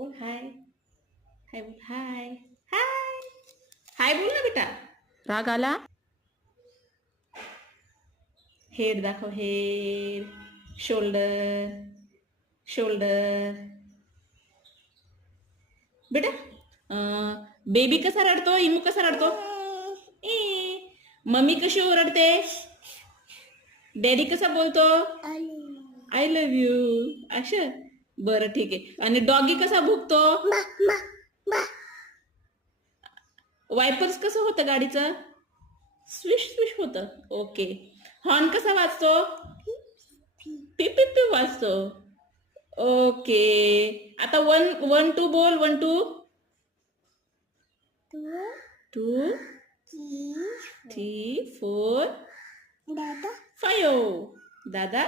बोल हाय. हाय बोल हाय. हाय. हाय बोल ना बेटा. राग आला. हेड दाखव. हेड. शोल्डर. शोल्डर. बेटा बेबी कसा रडतो. इमू कसा रडतो. ए. मम्मी कशी ओरडते. डॅडी कसा बोलतो. I love you. असं बरं ठीक आहे. आणि डॉगी कसा भुकतो. वायपर्स कसं होतं गाडीचं. स्विश स्विश होतं. ओके. हॉर्न कसा वाजतो. पी पी पी वाजतो. ओके. आता 1 1 2 बोल. 1 2 2 3 4 5. दादा